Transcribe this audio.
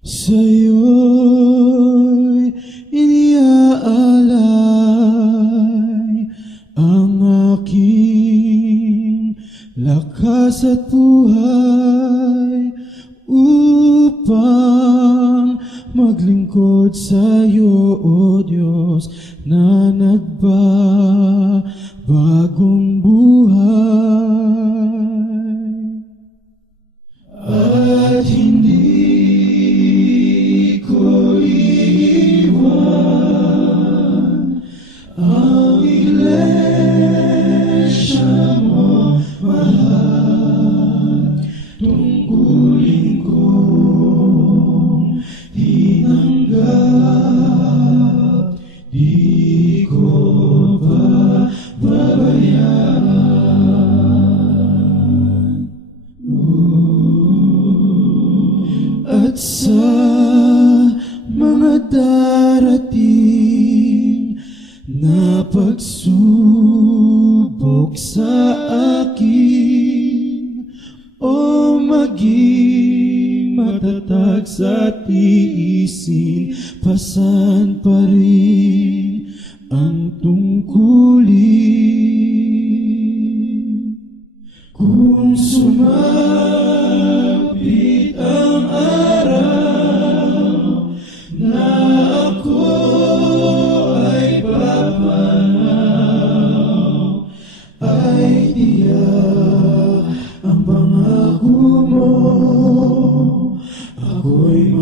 Sa'yo'y iniaalay ang aking lakas at buhay upang maglingkod sa'yo, O Diyos, na nagbabagong buhay. At hindi ko iiwan ang iglesia mo, mahal. Tungkulin kong tinanggap, di ko babayaan. At sa mga darating na pagsubok sa akin, o maging matatag sa tiisin, pasan pa rin ang tungkulin. Kung sumapit ang araw na ako ay papanaw, ay tiyak ang pangako mo, ako'y